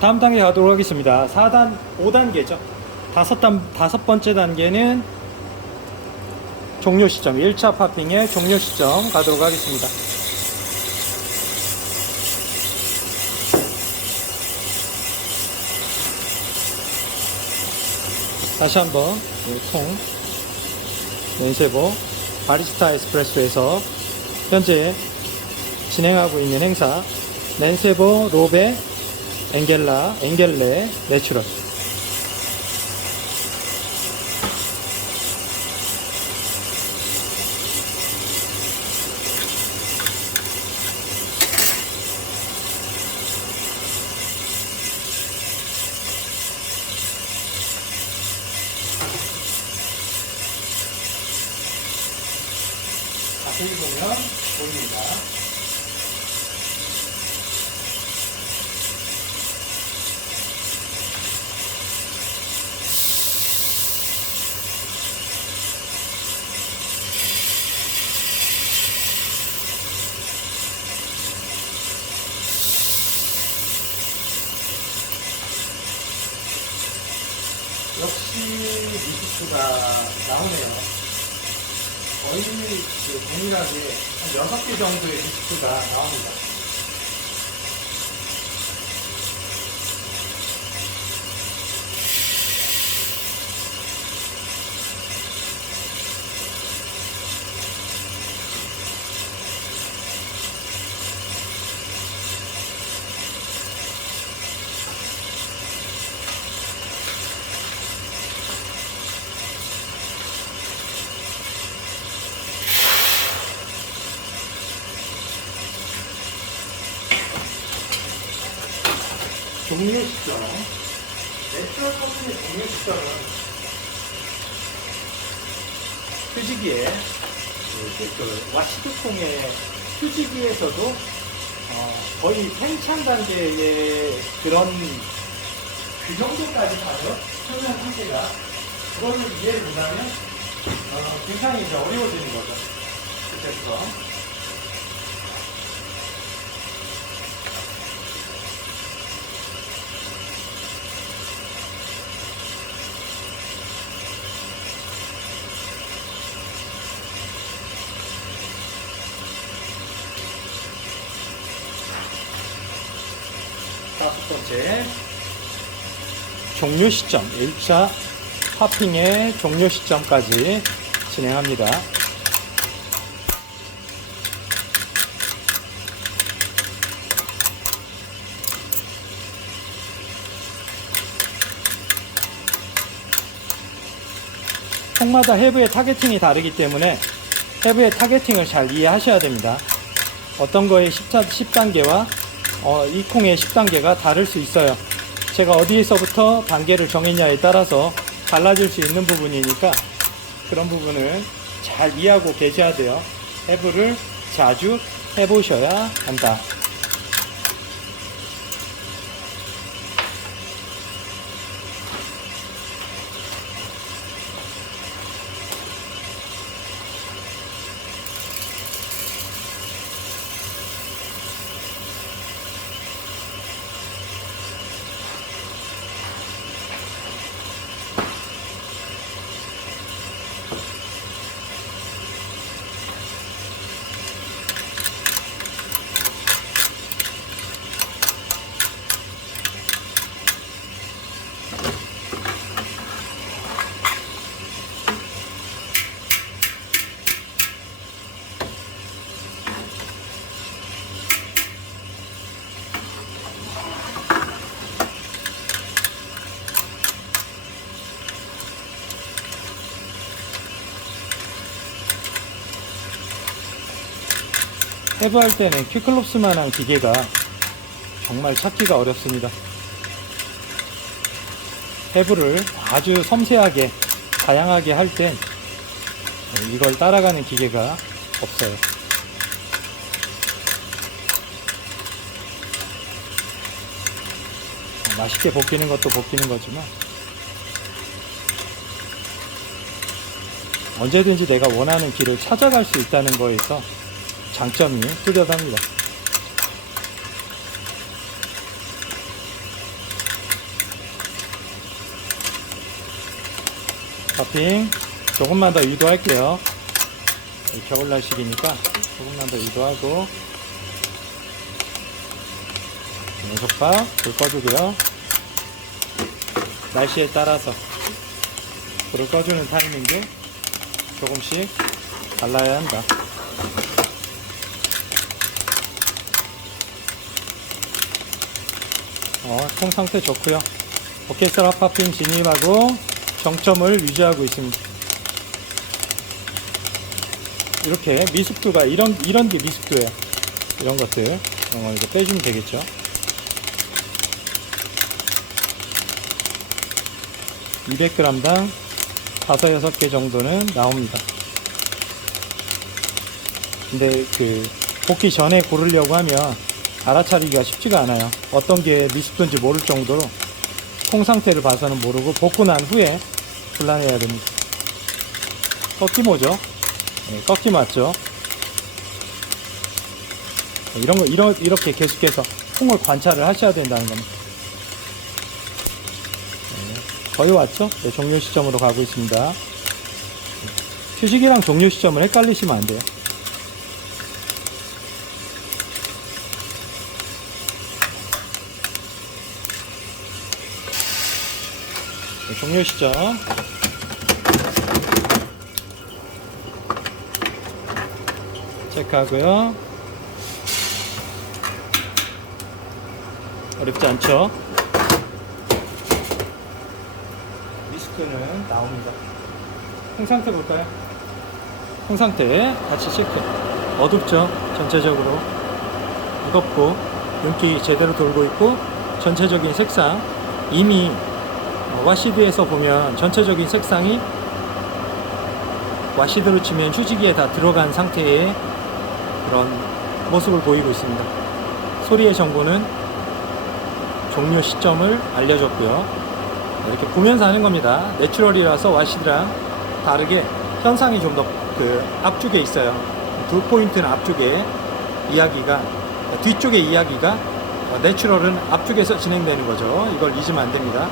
다음 단계 가도록 하겠습니다. 4단, 5단계죠. 다섯 단, 다섯 번째 단계는 종료 시점, 1차 파핑의 종료 시점 가도록 하겠습니다. 다시 한번 이 통, 렌세보, 바리스타 에스프레소에서 현재 진행하고 있는 행사 렌세보, 로베, 엥겔라, 엥겔레, 내추럴 자세히 보면 보입니다. 역시 미식수가 나오네요. 거의 그 동일하게 한 6개 정도의 디스크가 나옵니다. 종료 시점. 내추럴 커튼의 종료 시점은 휴지기에 이렇게 그 와시드통의 휴지기에서도 어, 거의 팽창 단계의 그런 그 정도까지 가죠. 표면 상태가. 그거를 이해를 못하면 어, 굉장히 이제 어려워지는 거죠. 그래서 다 섯 번째 종료 시점 1차 파핑의 종료 시점까지 진행합니다. 통마다 해부의 타겟팅이 다르기 때문에 해부의 타겟팅을 잘 이해하셔야 됩니다. 어떤 10차, 10단계와 어, 이 콩의 10단계가 다를 수 있어요. 제가 어디에서부터 단계를 정했냐에 따라서 달라질 수 있는 부분이니까 그런 부분을 잘 이해하고 계셔야 돼요. 해부를 자주 해보셔야 한다. 해부할 때는 큐클롭스만한 기계가 정말 찾기가 어렵습니다. 해부를 아주 섬세하게 다양하게 할 땐 이걸 따라가는 기계가 없어요. 맛있게 볶이는 것도 볶이는 거지만 언제든지 내가 원하는 길을 찾아갈 수 있다는 거에서 장점이에요. 뚜렷합니다. 탑핑 조금만 더 유도할게요. 겨울 날씨이니까 조금만 더 유도하고 연속파 불 꺼주고요. 날씨에 따라서 불을 꺼주는 타이밍도 조금씩 달라야 한다. 어, 통 상태 좋고요. 오케스트라 파핑 진입하고 정점을 유지하고 있습니다. 이렇게 미숙도가 이런 이런 게 미숙도예요. 이런 것들 어, 이거 빼주면 되겠죠. (200g당) 다섯 여섯 개 정도는 나옵니다. 근데 그 볶기 전에 고르려고 하면 알아차리기가 쉽지가 않아요. 어떤 게 미숙도인지 모를 정도로 통 상태를 봐서는 모르고 볶고 난 후에 분란해야 됩니다. 꺾기 모죠. 네, 꺾기 맞죠. 네, 이런 거 이런 이렇게 계속해서 통을 관찰을 하셔야 된다는 겁니다. 네, 거의 왔죠? 네, 종료 시점으로 가고 있습니다. 네, 휴식이랑 종료 시점을 헷갈리시면 안 돼요. 종료 시점. 체크하고요. 어렵지 않죠? 리스크는 나옵니다. 통 상태 볼까요? 통 상태 같이 체크. 어둡죠? 전체적으로. 무겁고, 윤기 제대로 돌고 있고, 전체적인 색상. 이미 어, 와시드에서 보면 전체적인 색상이 와시드로 치면 휴지기에 다 들어간 상태의 그런 모습을 보이고 있습니다. 소리의 정보는 종료 시점을 알려줬고요. 이렇게 보면서 하는 겁니다. 내추럴이라서 와시드랑 다르게 현상이 좀 더 그 앞쪽에 있어요. 두 포인트는 앞쪽에 이야기가 뒤쪽의 이야기가 어, 내추럴은 앞쪽에서 진행되는 거죠. 이걸 잊으면 안 됩니다.